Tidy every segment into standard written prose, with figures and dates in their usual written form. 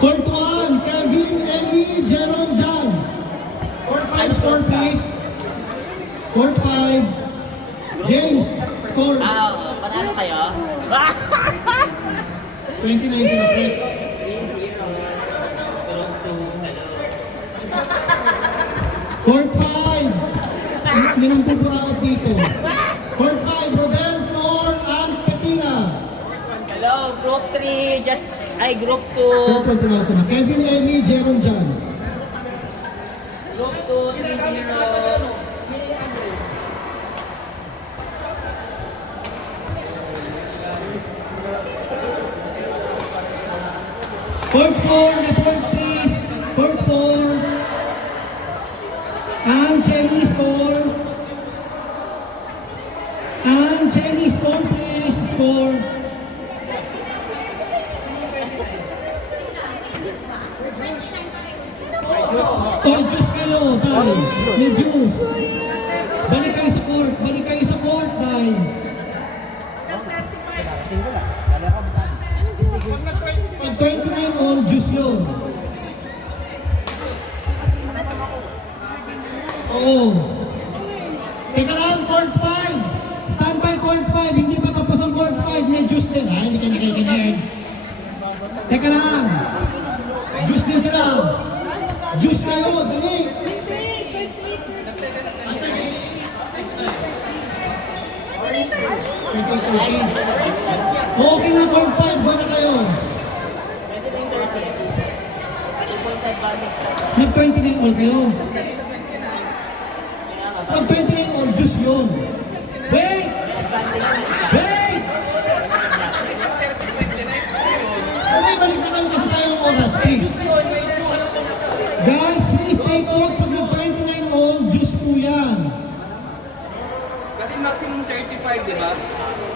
Court 1, Kevin, Emmy, Jerome, John. Court 5, score please. Court 5, James, score. Panalo kayo? 29 sila, Flex. 3-0. Group 2, hello. Court 5, hindi nang pupurakot dito. Court 5, Rodel, Flor, and Petina. Hello, group 3, group 2. Court 1, tinawag na. Kevin, Emmy, Jerome, John. Group 2, 3-0. Court 4, report please. Court 4. Jenny, score. Jenny, score please. Score. Oh, juice kayo, dahil. May juice. Balik kayo sa court. Balik kayo sa court, dahil. Pag 29 all, juice yun. Oo. Teka lang, court 5. Standby court 5. Hindi pa tapos ang court 5. May juice din. Hindi ka nakikinig. Teka lang. Juice din sila. Juice kayo, dali. Okay na, court 5. Buwan na kayo. Nag-29 all kayo. Pag 29 all, juice yun. Wait! Wait! Okay, balik na kami kasi sayang oras, please. Guys, please take note. Pag nag-29 all, juice po yan. Kasi maximum 35, di ba?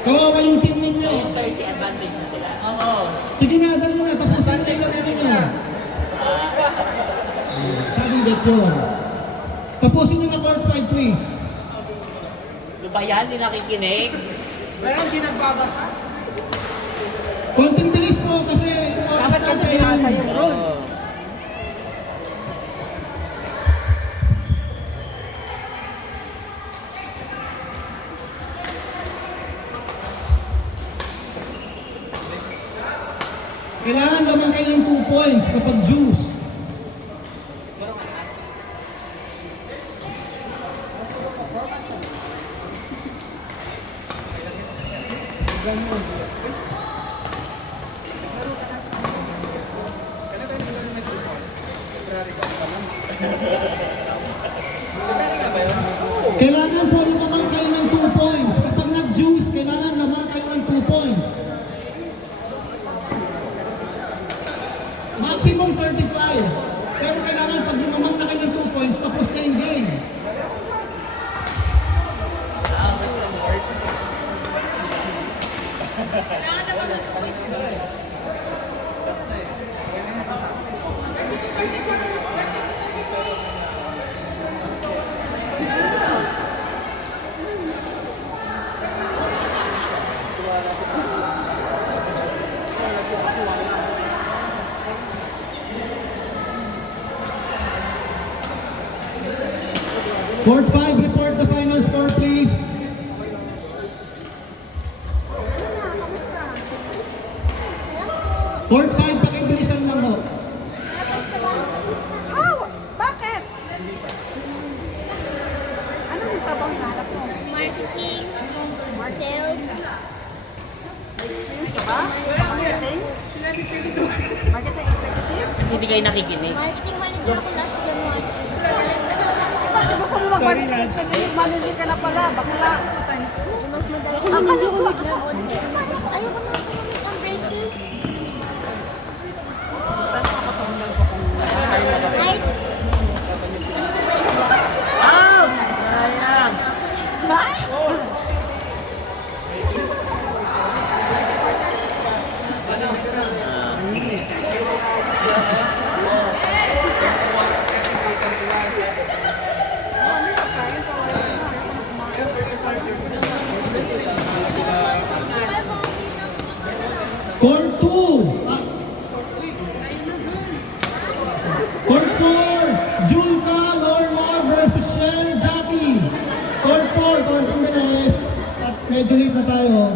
Kawawa yung team ninyo. 30 advantage na sila. Oo. Sige na, dali na. Tapusin na yung team ninyo. Sabi that yun. Tapusin nyo na court 5, please. Ano ba yan? Hindi nakikinig? Pero hindi nagbabasa. Konting bilis po kasi oras Dapat na kasi tayo. binasa yung rule. Kailangan naman kayo ng 2 points kapag juice. Kailangan po naman kayo ng 2 points. Kapag nag-juice, kailangan naman kayo ng 2 points. Maximum 35. Pero kailangan pag lumamang na kayo ng 2 points, tapos na yung game. Court 5, report the final score, please. Court 5, pakibilisan lang ho. Oh, bakit? Anong trabaho hinahanap mo? Marketing, sales, Sales ka ba? Marketing? Marketing executive? Kasi hindi kayo nakikinig. marketing manager ako last January. Bakit gusto mo mag-marketing executive? Manager ka na pala, bakla. Mas madali. Akala ko mag-audit. Ayoko na sumamit ang braces. Right? Wow! Sayang! congratulate na tayo.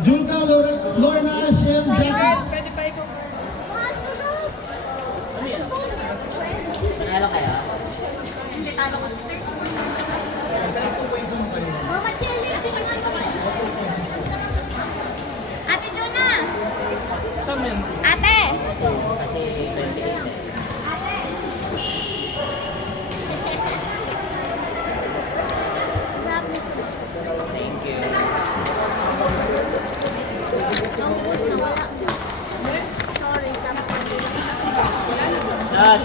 Julka, Lorna, Chef, Jack. Panalo kaya? Hindi, talo ko. Mama Jelly, Ate Juna! Saan mo yan? Ate! Kasi 28. Ate! Thank you. Sorry, Shot!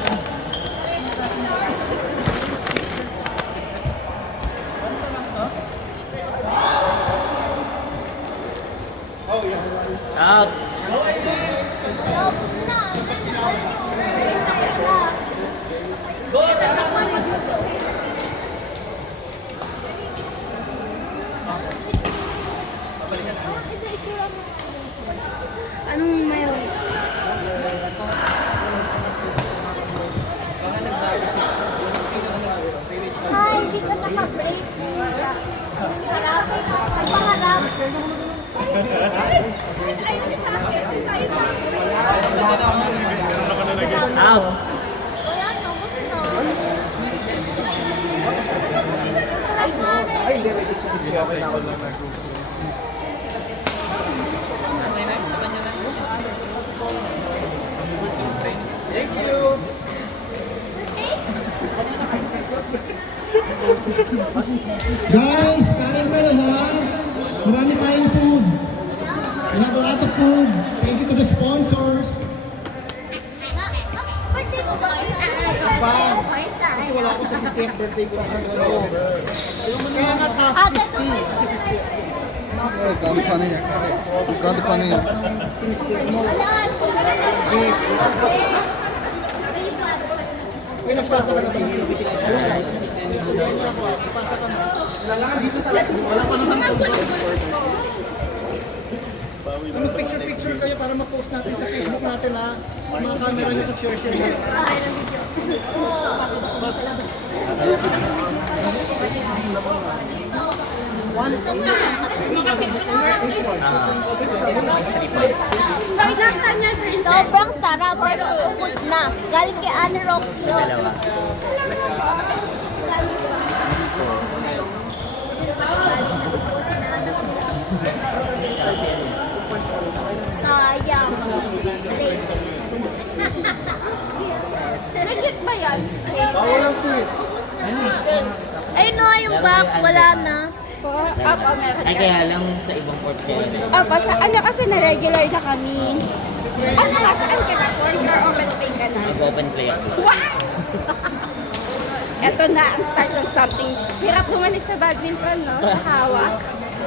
Out! Anong mayroon? Hi, hindi ka naka-break. Harapin ako. Pangarap. Ayun sa akin. Ayun sa akin. Out! Kuya, tapos na. Thank you. Guys, kain kayo ha. Marami tayong food. We have a lot of food. Thank you to the sponsors. Birthday ko ba? Kasi wala ako sa 50th birthday ko. Kaya nga top Ate, 50. Gandhi खाने हैं गंद खाने हैं May nagpasa ka na ba ng service? Picture kayo para ma-post natin sa Facebook natin ha. Mga camera nyo sa share nyo. Sobrang sarap. Ubus na. Galing kay Anne Rox yun. Dalawa. Sayang. Late. Legit ba yan? Walang sweet. Ayun na yung box. Wala na. Ay, kaya lang sa ibang port kaya. Opo, sa ano kasi na-regular na kami. Ano ka, saan ka na? For sure, open play ka na. Mag-open play ako. Wow! Ito na ang start of something. Hirap bumalik sa badminton, no? Sa hawak.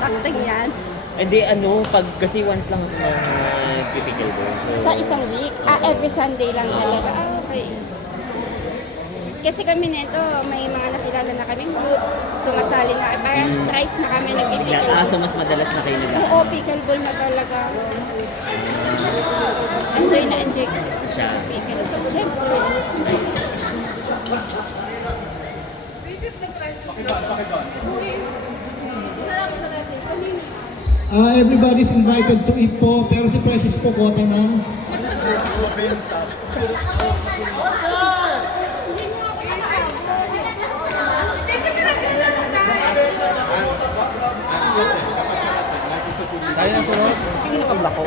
Takting yan. Hindi, ano, pag kasi once lang pipigil ko. So, Sa isang week? Every Sunday lang talaga. Okay. Kasi kami nito, may mga nakilala na kami group. Sumasali na, parang thrice na kami bigla, nagpipickleball. so mas madalas na kayo nag Oo, pickleball na talaga. Enjoy na enjoy ko siya. pickleball. Siyempre. Everybody's invited to eat po, pero si Precious po, kota na. Tayo na sunod. Sino naka-block ko?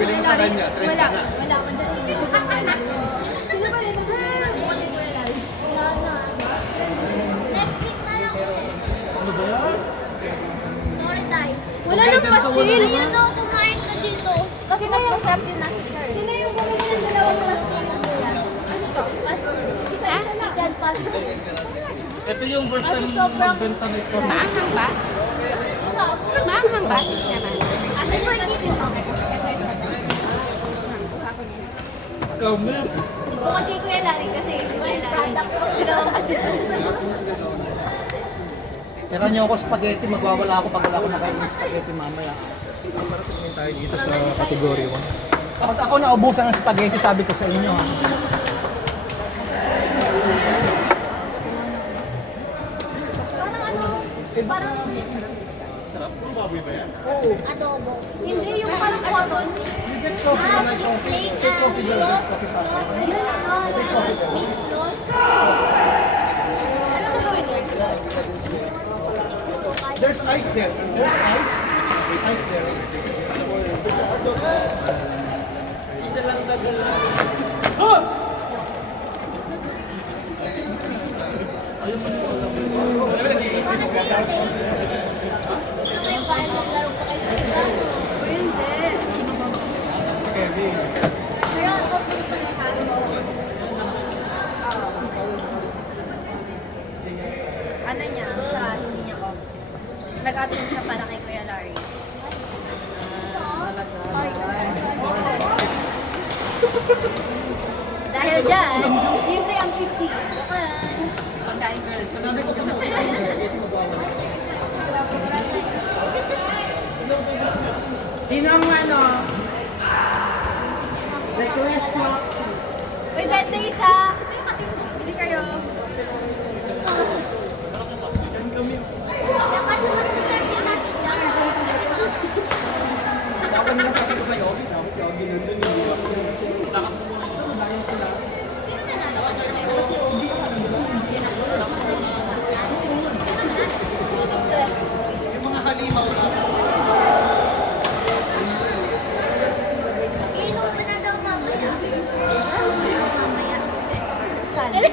Pili mo sa kanya. Wala. Wala. Sino ba yun? Netflix na lang. Sorry, Tay. Wala nang pastil. Yun o, kumain ka dito. Kasi mas masarap yung nasa sir. Sino yung bumili ng dalawang pastil? Ano to? Pastil. Isa-isa na. Yan, pastil. Ito yung first Kasi time sobrang... magbenta na ito. Maanghang ba? Maanghang ba? Naman. Asan yung pastil? Bukod kay Kuya Larry kasi Kuya Larry. Dalawang assistant. Tira niyo ako spaghetti, magwawala ako pag wala ako nakain ng spaghetti mamaya. Para tumingin tayo dito sa category 1. Pag ako naubusan ng spaghetti, sabi ko sa inyo ha. Parang ano? Parang adobo. Hindi yung parang cotton. Yung plain loss. Beef loss. Alam mo gawin yun? There's ice there. There's ice. There's ice there. Ano yung bahay maglaro pa kayo sa iba? Hindi. Pero ako feel ko na ano niya, sa hindi niya off. Nag-attend siya para kay Kuya Larry. Dahil dyan, libre ang 50. Okay. Pagkain girls. Sabi ko kung spaghetti, magwawala. Sino ang ano? Request mo. Uy, birthday sa... Bili kayo. Yung customer service yung natin dyan. Baka nila sabi ko kay Ogie, tapos si Ogie nandun yung yung mga halimaw natin. Iinom pa na daw mamaya. Iinom mamaya. Saan? Dali.